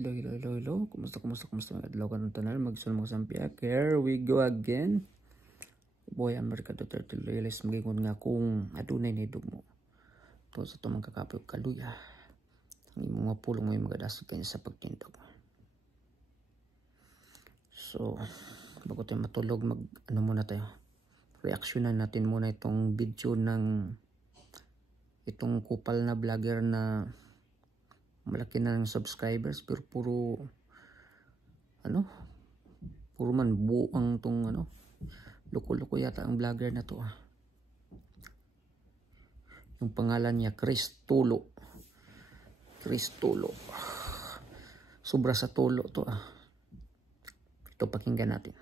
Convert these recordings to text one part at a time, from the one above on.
Hello. Kumusta mga adlaw ka ng tanan? Magsunod mo sampiak. Here we go again. Boy, America to Turtle Realize magigon nga kung adunay ni dugmo. To sa tumang kakapog kaluya. Ang mga pulong may magadasig kayo sa pagtindog. So, bago tayo matulog, muna tayo. Reaksyonan natin muna itong video ng itong kupal na vlogger na malaki na ng subscribers pero puro man buang tong loko-loko yata ang vlogger na to Yung pangalan niya Chris Tulo. Sobra sa tulo to Ito pakinggan natin.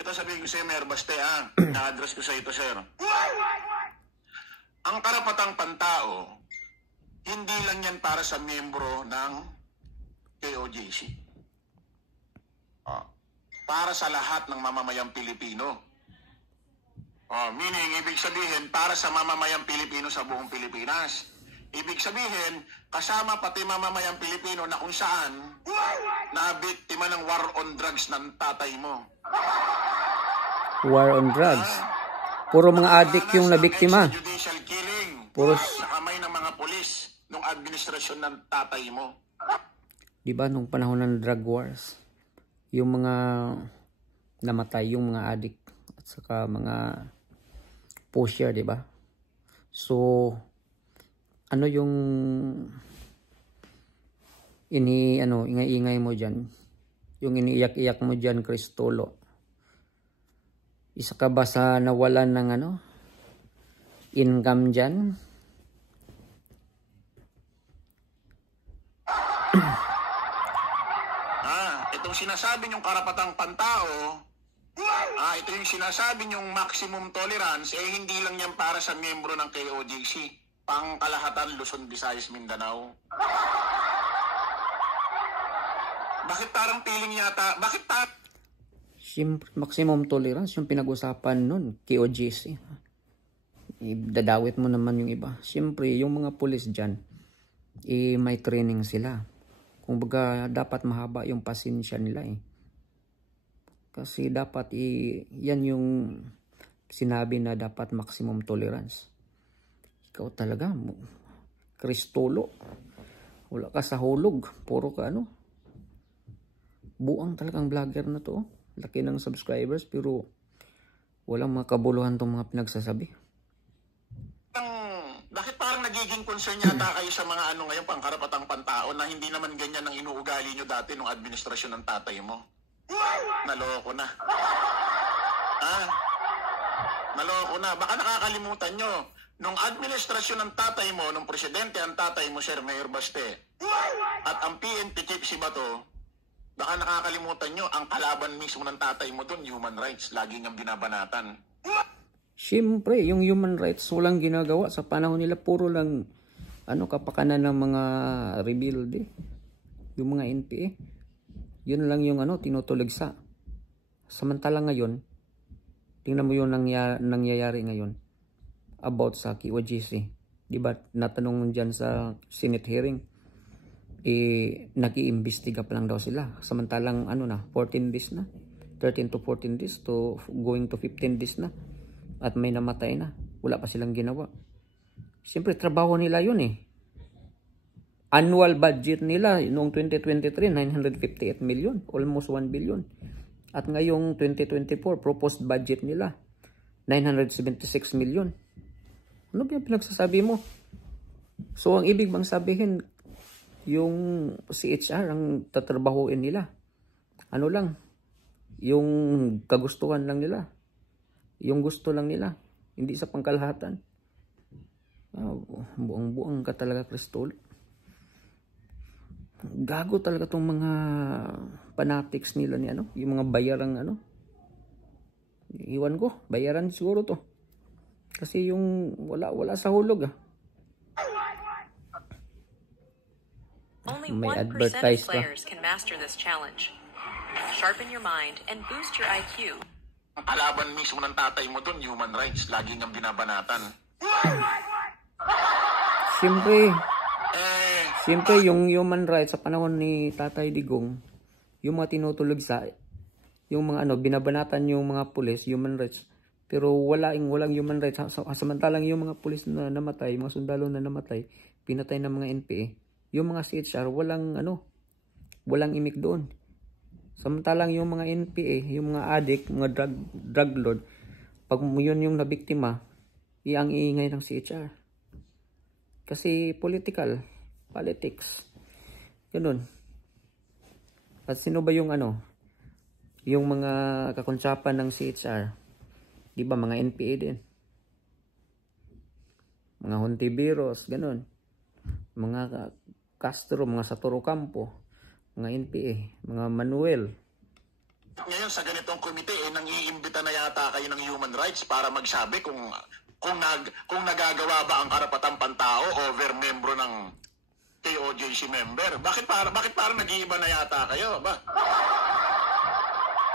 Ito sabihin ko sa'yo, Mayor Baste na-address ko sa ito, sir. Ang karapatang pantao, hindi lang yan para sa miyembro ng KOJC. Para sa lahat ng mamamayang Pilipino. Meaning, ibig sabihin, para sa mamamayang Pilipino sa buong Pilipinas. Ibig sabihin, kasama pati mamamayang Pilipino na kung saan na biktima ng war on drugs ng tatay mo. War on drugs? Puro mga addict yung nabiktima. Judicial killing. Puro sa kamay ng mga polis nung administrasyon ng tatay mo. Diba nung panahon ng drug wars, yung mga namatay, yung mga addict at saka mga pusher, diba? So, ano yung ingay-ingay mo dyan? Yung iniiyak-iyak mo dyan, Chris Tulo. Isa ka ba sa nawalan ng income dyan? Itong sinasabi niyong karapatang pantao, ito yung sinasabi niyong maximum tolerance, hindi lang yan para sa miyembro ng KOJC, pangkalahatan Luzon, Visayas, Mindanao. Bakit parang feeling yata, Siyempre, maximum tolerance yung pinag-usapan nun, KOJC. Dadawit mo naman yung iba. Siyempre, yung mga pulis dyan, may training sila. Kung baga, dapat mahaba yung pasensya nila Kasi dapat, yan yung sinabi na dapat maximum tolerance. Ikaw talaga, Chris Tulo. Wala ka sa hulog. Puro ka buang talagang vlogger na to. Laki ng subscribers pero walang mga kabuluhan tong mga pinagsasabi. Bakit parang nagiging concern yata kayo sa mga ngayon pangkarapatang pantao na hindi naman ganyan ang inuugali nyo dati nung administrasyon ng tatay mo? Naloko na. Naloko na. Baka nakakalimutan nyo. Nung administrasyon ng tatay mo, nung presidente ang tatay mo, Sir Mayor Baste, at ang PNP chief si Bato, baka nakakalimutan nyo, ang kalaban mismo ng tatay mo doon, human rights, lagi niyang binabanatan. Siyempre, yung human rights walang ginagawa sa panahon nila, puro lang kapakanan ng mga rebelde, yung mga NPA. Yun lang yung tinutuligsa. Samantala ngayon, tingnan mo yung nangyayari ngayon about sa KOJC. Diba natanong dyan sa Senate hearing, nag-iimbestiga pa lang daw sila. Samantalang 14 days na. 13 to 14 days to going to 15 days na. At may namatay na. Wala pa silang ginawa. Siyempre, trabaho nila yun Annual budget nila noong 2023, 958 million. Almost 1 billion. At ngayong 2024, proposed budget nila, 976 million. Ano ba yung pinagsasabi mo? So, ang ibig bang sabihin, yung CHR ang tatrabahuin nila. Yung kagustuhan lang nila. Yung gusto lang nila. Hindi sa pangkalahatan. Buang-buang ka talaga, Chris Tulo. Gago talaga tong mga fanatics nila ni yung mga bayarang Iwan ko, bayaran siguro to. Kasi yung wala sa hulog Only may 1% of advertise pa. players can master this challenge. Sharpen your mind and boost your IQ. Ang kalaban mismo ng tatay mo doon, human rights, lagi niyang binabanatan. Siyempre, Siyempre, yung human rights sa panahon ni Tatay Digong, yung mga tinutulog sa, yung mga binabanatan yung mga pulis, human rights. Pero walang human rights. Samantalang yung mga pulis na namatay, mga sundalo na namatay, pinatay ng mga NPA. Yung mga CHR, walang imik doon. Samantalang yung mga NPA, yung mga addict, mga drug lord, pag yun yung nabiktima, ang iingay ng CHR. Kasi politics. Ganun. At sino ba yung yung mga kakonsapan ng CHR? Di ba mga NPA din? Mga Hontiveros, ganun. Mga Castro, mga Satoru Campo, mga NPA, mga Manuel. Ngayon sa ganitong komite, nang-iimbita na yata kayo ng human rights para magsabi kung nagagawa ba ang karapatang pantao over membro ng KOJC member. Bakit parang nag-iiba na yata kayo? Ba?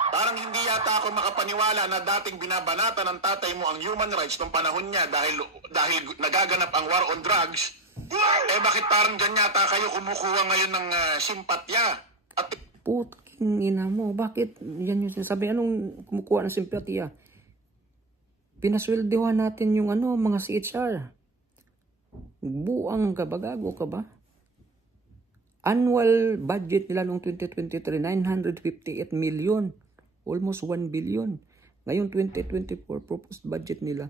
Parang hindi yata ako makapaniwala na dating binabanata ng tatay mo ang human rights nung panahon niya dahil nagaganap ang war on drugs. Bakit parang dyan yata kayo kumukuha ngayon ng simpatya? At Puting ina mo, bakit yan yung sinasabi? Anong kumukuha ng simpatya? Pinasweldohan natin yung mga CHR. Buang ka ba? Gago ka ba? Annual budget nila noong 2023, 958 million. Almost 1 billion. Ngayon 2024, proposed budget nila,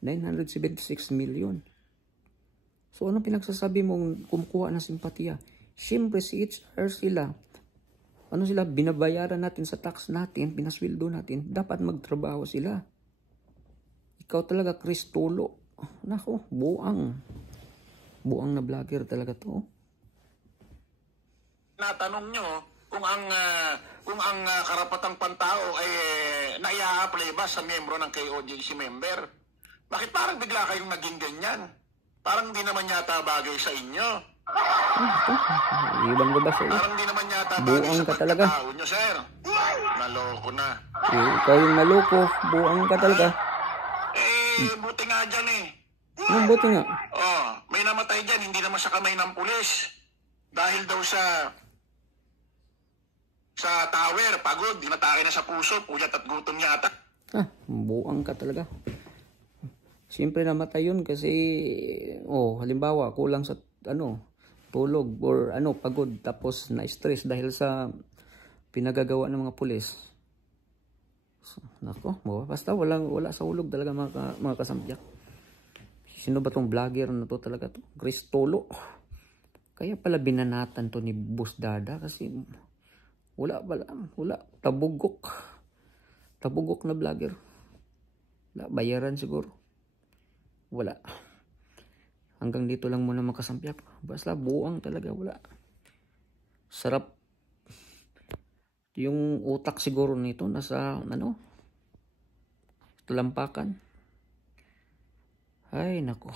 976 million. So anong pinagsasabi mong kumukuha ng simpatya? Siyempre CHR sila. Binabayaran natin sa tax natin, pinasweldo natin. Dapat magtrabaho sila. Ikaw talaga, Kristolo. Nako, buang na vlogger talaga to. Natanong nyo kung ang karapatang pantao ay nai-apply ba sa membro ng KOJC member? Bakit parang bigla kayong naging ganyan? Parang di naman yata bagay sa inyo. Iwan ko ba sa'yo? Parang di naman yata bagay Buang sa ka talaga. pagkatao nyo, sir. Naloko na. Ikaw yung naloko. Buang ka talaga. Buti nga dyan eh. Buti nga. May namatay dyan, hindi naman sa kamay ng pulis. Dahil daw sa tower, pagod, inatake na sa puso, puyat at gutom yata. Buang ka talaga. Siyempre namatay yun kasi, halimbawa, kulang sa, tulog or pagod, tapos na-stress dahil sa pinagagawa ng mga pulis. So, nako, basta wala sa hulog talaga mga kasampiak. Sino ba tong vlogger na to talaga to? Kristolo. Kaya pala binanatan to ni Boss Dada kasi wala, tabugok na vlogger. Wala, bayaran siguro. Wala. Hanggang dito lang muna mga kasampiak. Basta buang talaga, wala. Sarap. Yung utak siguro nito nasa talampakan. Ay nako.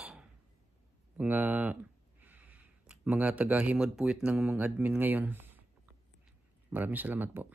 Mga taga-himod puwit ng mga admin ngayon. Maraming salamat po.